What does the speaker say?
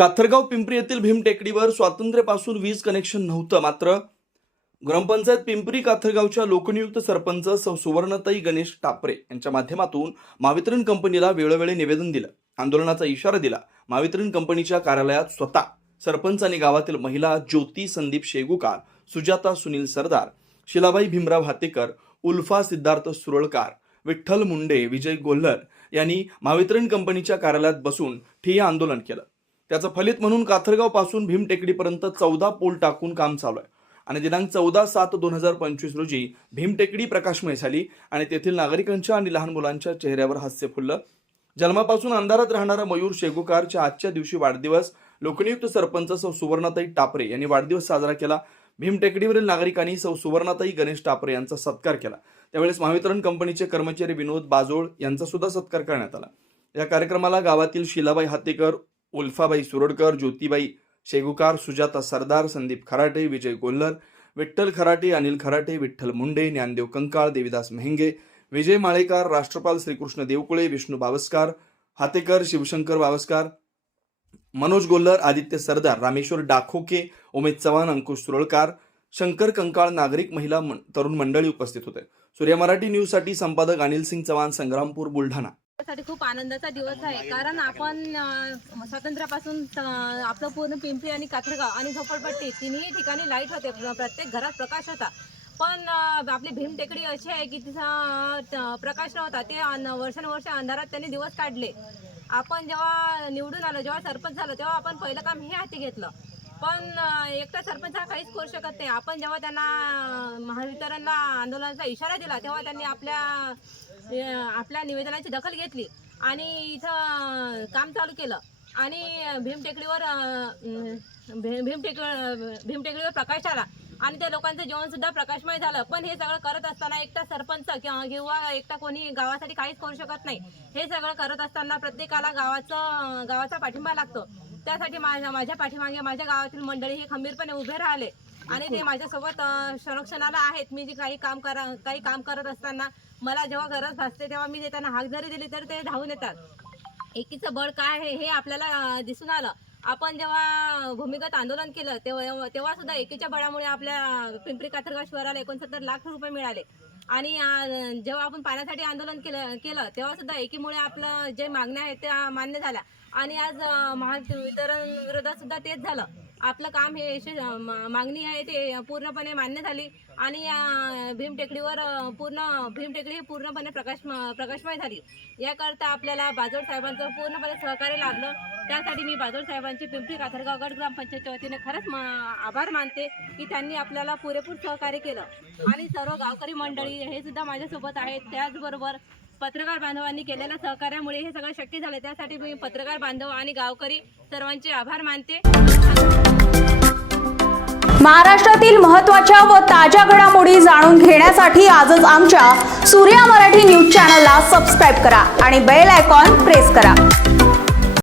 काथरगाव पिंपरी येथील भीमटेकडीवर स्वातंत्र्यापासून वीज कनेक्शन नव्हतं. मात्र ग्रामपंचायत पिंपरी काथरगावच्या लोकनियुक्त सरपंच सौ सुवर्णताई गणेश टापरे यांच्या माध्यमातून महावितरण कंपनीला वेळोवेळी निवेदन दिलं, आंदोलनाचा इशारा दिला. महावितरण कंपनीच्या कार्यालयात स्वतः सरपंच आणि गावातील महिला ज्योती संदीप शेगुकार, सुजाता सुनील सरदार, शिलाबाई भीमराव हातेकर, उल्फा सिद्धार्थ सुरळकार, विठ्ठल मुंडे, विजय गोल्हर यांनी महावितरण कंपनीच्या कार्यालयात बसून ठिय्या आंदोलन केलं. त्याचं फलित म्हणून काथरगाव पासून भीमटेकडीपर्यंत 14 पोल टाकून काम चालू आहे आणि दिनांक 14/7/2025 रोजी भीमटेकडी प्रकाशमय झाली आणि तेथील नागरिकांच्या आणि लहान मुलांच्या चेहऱ्यावर हास्य फुललं. जन्मापासून अंधारात राहणारा मयूर शेगुकारच्या आजच्या दिवशी वाढदिवस लोकनियुक्त सरपंच सौ सुवर्णताई टापरे यांनी वाढदिवस साजरा केला. भीमटेकडीवरील नागरिकांनी सौ सुवर्णताई गणेश टापरे यांचा सत्कार केला. त्यावेळेस महावितरण कंपनीचे कर्मचारी विनोद बाजोळ यांचा सुद्धा सत्कार करण्यात आला. या कार्यक्रमाला गावातील शिलाबाई हातेकर, उल्फाबाई सुरडकर, ज्योतिबाई शेगुकार, सुजाता सरदार, संदीप खराटे, विजय गोल्हर, विठ्ठल खराटे, अनिल खराटे, विठ्ठल मुंडे, ज्ञानदेव कंकाळ, देविदास मेहंगे, विजय माळेकर, राष्ट्रपाल श्रीकृष्ण देवकुळे, विष्णू बावस्कार हातेकर, शिवशंकर बावस्कार, मनोज गोल्हर, आदित्य सरदार, रामेश्वर डाखोके, उमेद चव्हाण, अंकुश सुरळकार, शंकर कंकाळ, नागरिक, महिला, तरुण मंडळी उपस्थित होते. सूर्य मराठी न्यूज साठी संपादक अनिल सिंग चव्हाण, संग्रामपूर, बुलढाणा. साठी खूप आनंदाचा दिवस आहे, कारण आपण स्वातंत्र्यापासून आपलं पूर्ण पिंपरी आणि काथरगाव आणि झोपडपट्टी तिन्ही ठिकाणी लाईट होते, प्रत्येक घरात प्रकाश होता. पण आपली भीमटेकडी अशी आहे की तिचा प्रकाश नव्हता. ते वर्षानुवर्ष अंधारात त्यांनी दिवस काढले. आपण जेव्हा निवडून आलो, जेव्हा सरपंच झालो, तेव्हा आपण पहिलं काम हे हाती घेतलं. पण एकटा सरपंच हा काहीच करू शकत नाही. आपण जेव्हा त्यांना महावितरणला आंदोलनाचा इशारा दिला, तेव्हा त्यांनी आपल्या निवेदनाची दखल घेतली आणि इथं काम चालू केलं आणि भीमटेकडीवर प्रकाश आला आणि त्या लोकांचं जीवन सुद्धा प्रकाशमय झालं. पण हे सगळं करत असताना एकटा सरपंच किंवा एकटा कोणी गावासाठी काहीच करू शकत नाही. हे सगळं करत असताना प्रत्येकाला गावाचा पाठिंबा लागतो. त्यासाठी माझ्या पाठीमागे माझ्या गावातील मंडळी हे खंबीरपणे उभे राहिले आणि ते माझ्यासोबत संरक्षणाला आहेत. मी जे काही काम करत असताना मला जेव्हा गरज भासते तेव्हा मी त्यांना हाक जरी दिली तर ते धावून येतात. एकीचं बळ काय आहे हे आपल्याला दिसून आलं. आपण जेव्हा भूमिगत आंदोलन केलं तेव्हा सुद्धा एकीच्या बळामुळे आपल्या पिंपरी काथरगाव शहराला 69 लाख रुपये मिळाले. आणि जेव्हा आपण पाण्यासाठी आंदोलन केलं तेव्हा सुद्धा एकीमुळे आपलं जे मागण्या आहेत त्या मान्य झाल्या आणि आज महावितरण विरोधात सुद्धा तेच झालं. आपलं काम हे मागणी आहे ते पूर्णपणे मान्य झाली आणि भीमटेकडी पूर्णपणे प्रकाशमय झाली. याकरता आपल्याला बाजोळ साहेबांचं पूर्णपणे सहकार्य लाभलं. त्यासाठी मी बाजोळ साहेबांची पिंपरी काथरगाव गट ग्रामपंचायतच्या वतीने खरंच आभार मानते की त्यांनी आपल्याला पुरेपूर सहकार्य केलं. आणि सर्व गावकरी मंडळी हे सुद्धा माझ्यासोबत आहेत. त्याचबरोबर पत्रकार बांधवांनी केलेल्या सहकार्यामुळे हे सगळं शक्य झालं. त्यासाठी मी पत्रकार बांधव आणि गावकरी सर्वांचे आभार मानते. महाराष्ट्रातील महत्त्वाच्या व ताज्या घडामोडी जाणून घेण्यासाठी आजच आमच्या सूर्या मराठी न्यूज चॅनलला सबस्क्राईब करा आणि बेल आयकॉन प्रेस करा.